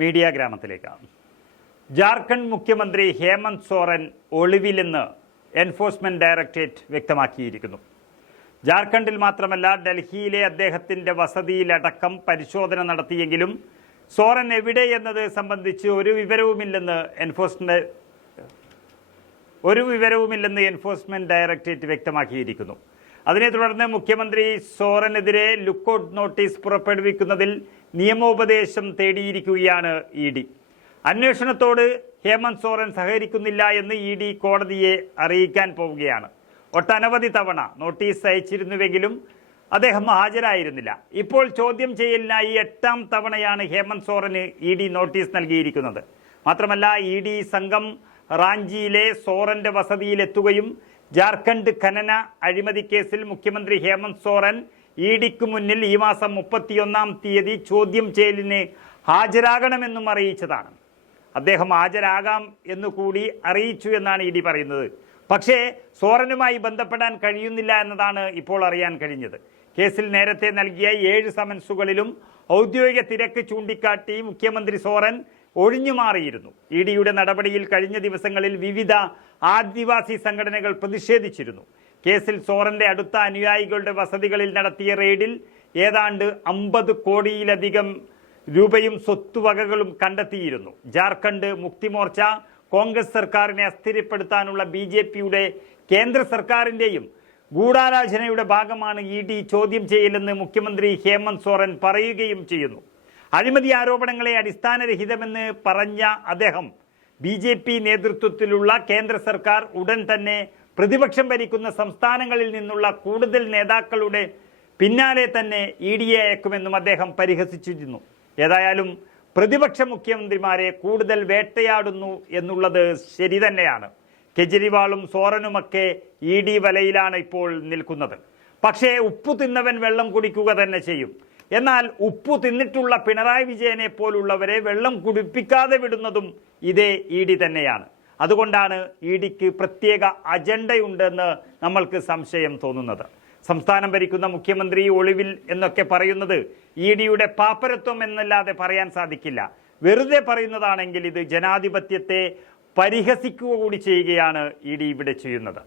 Media ഗ്രാമത്തിലേക്ക്. ജാർഖണ്ഡ് മുഖ്യമന്ത്രി ഹേമന്ത് സോറൻ ഒളിവിലെന്ന് എൻഫോഴ്സ്മെന്റ് ഡയറക്ടറേറ്റ് വ്യക്തമാക്കിയിരിക്കുന്നു. ജാർഖണ്ഡിൽ മാത്രമല്ല ഡൽഹിയിലെ അദ്ദേഹത്തിന്റെ വസതിയിലടക്കം പരിശോധന നടത്തിയെങ്കിലും സോറൻ എവിടെ എന്നത് സംബന്ധിച്ച് ഒരു വിവരവുമില്ലെന്ന് എൻഫോഴ്സ്മെന്റ് ഒരു വിവരവുമില്ലെന്ന് എൻഫോഴ്സ്മെന്റ് ഡയറക്ടറേറ്റ് വ്യക്തമാക്കിയിരിക്കുന്നു. അതിനെ തുടർന്ന് മുഖ്യമന്ത്രി സോറനെതിരെ ലുക്കൌട്ട് നോട്ടീസ് പുറപ്പെടുവിക്കുന്നതിൽ നിയമോപദേശം തേടിയിരിക്കുകയാണ് ഇ ഡി. അന്വേഷണത്തോട് ഹേമന്ത് സോറൻ സഹകരിക്കുന്നില്ല എന്ന് ഇ ഡി കോടതിയെ അറിയിക്കാൻ പോവുകയാണ്. ഒട്ടനവധി തവണ നോട്ടീസ് അയച്ചിരുന്നുവെങ്കിലും അദ്ദേഹം ഹാജരായിരുന്നില്ല. ഇപ്പോൾ ചോദ്യം ചെയ്യലിനായി എട്ടാം തവണയാണ് ഹേമന്ത് സോറന് ഇ ഡി നോട്ടീസ് നൽകിയിരിക്കുന്നത്. മാത്രമല്ല ഇ ഡി സംഘം റാഞ്ചിയിലെ സോറന്റെ വസതിയിലെത്തുകയും ജാർഖണ്ഡ് ഖനന അഴിമതി കേസിൽ മുഖ്യമന്ത്രി ഹേമന്ത് സോറൻ ഇ ഡിക്ക് മുന്നിൽ ഈ മാസം മുപ്പത്തിയൊന്നാം തീയതി ചോദ്യം ചെയ്യലിന് ഹാജരാകണമെന്നും അറിയിച്ചതാണ്. അദ്ദേഹം ഹാജരാകാം എന്നു കൂടി അറിയിച്ചു എന്നാണ് ഇ ഡി പറയുന്നത്. പക്ഷേ സോറനുമായി ബന്ധപ്പെടാൻ കഴിയുന്നില്ല എന്നതാണ് ഇപ്പോൾ അറിയാൻ കഴിഞ്ഞത്. കേസിൽ നേരത്തെ നൽകിയ ഏഴ് സമൻസുകളിലും ഔദ്യോഗിക തിരക്ക് ചൂണ്ടിക്കാട്ടി മുഖ്യമന്ത്രി സോറൻ ഒഴിഞ്ഞുമാറിയിരുന്നു ഇ ഡിയുടെ നടപടിയിൽ കഴിഞ്ഞ ദിവസങ്ങളിൽ വിവിധ ആദിവാസി സംഘടനകൾ പ്രതിഷേധിച്ചിരുന്നു. കേസിൽ സോറന്റെ അടുത്ത അനുയായികളുടെ വസതികളിൽ നടത്തിയ റെയ്ഡിൽ ഏതാണ്ട് അമ്പത് കോടിയിലധികം രൂപയും സ്വത്തുവകകളും കണ്ടെത്തിയിരുന്നു. ജാർഖണ്ഡ് മുക്തിമോർച്ച കോൺഗ്രസ് സർക്കാരിനെ അസ്ഥിരപ്പെടുത്താനുള്ള ബി ജെ പിയുടെ കേന്ദ്ര സർക്കാരിന്റെയും ഗൂഢാലോചനയുടെ ഭാഗമാണ് ഇ ഡി ചോദ്യം ചെയ്യലെന്ന് മുഖ്യമന്ത്രി ഹേമന്ത് സോറൻ പറയുകയും ചെയ്യുന്നു. അഴിമതി ആരോപണങ്ങളെ അടിസ്ഥാനരഹിതമെന്ന് പറഞ്ഞ അദ്ദേഹം ബി ജെ പി നേതൃത്വത്തിലുള്ള കേന്ദ്ര സർക്കാർ ഉടൻ തന്നെ പ്രതിപക്ഷം ഭരിക്കുന്ന സംസ്ഥാനങ്ങളിൽ നിന്നുള്ള കൂടുതൽ നേതാക്കളുടെ പിന്നാലെ തന്നെ ഇ ഡി എ അയക്കുമെന്നും അദ്ദേഹം പരിഹസിച്ചിരുന്നു. ഏതായാലും പ്രതിപക്ഷ മുഖ്യമന്ത്രിമാരെ കൂടുതൽ വേട്ടയാടുന്നു എന്നുള്ളത് ശരി തന്നെയാണ്. കെജ്രിവാളും സോറനുമൊക്കെ ഇ ഡി വലയിലാണ് ഇപ്പോൾ നിൽക്കുന്നത്. പക്ഷേ ഉപ്പു തിന്നവൻ വെള്ളം കുടിക്കുക തന്നെ ചെയ്യും. എന്നാൽ ഉപ്പു തിന്നിട്ടുള്ള പിണറായി വിജയനെ പോലുള്ളവരെ വെള്ളം കുടിപ്പിക്കാതെ വിടുന്നതും ഇതേ ഇ ഡി തന്നെയാണ്. അതുകൊണ്ടാണ് ഇ ഡിക്ക് പ്രത്യേക അജണ്ടയുണ്ടെന്ന് നമ്മൾക്ക് സംശയം തോന്നുന്നത്. സംസ്ഥാനം ഭരിക്കുന്ന മുഖ്യമന്ത്രി ഒളിവിൽ എന്നൊക്കെ പറയുന്നത് ഇ ഡിയുടെ പാപ്പരത്വം എന്നല്ലാതെ പറയാൻ സാധിക്കില്ല. വെറുതെ പറയുന്നതാണെങ്കിൽ ഇത് ജനാധിപത്യത്തെ പരിഹസിക്കുക കൂടി ചെയ്യുകയാണ് ഇ ഡി ഇവിടെ ചെയ്യുന്നത്.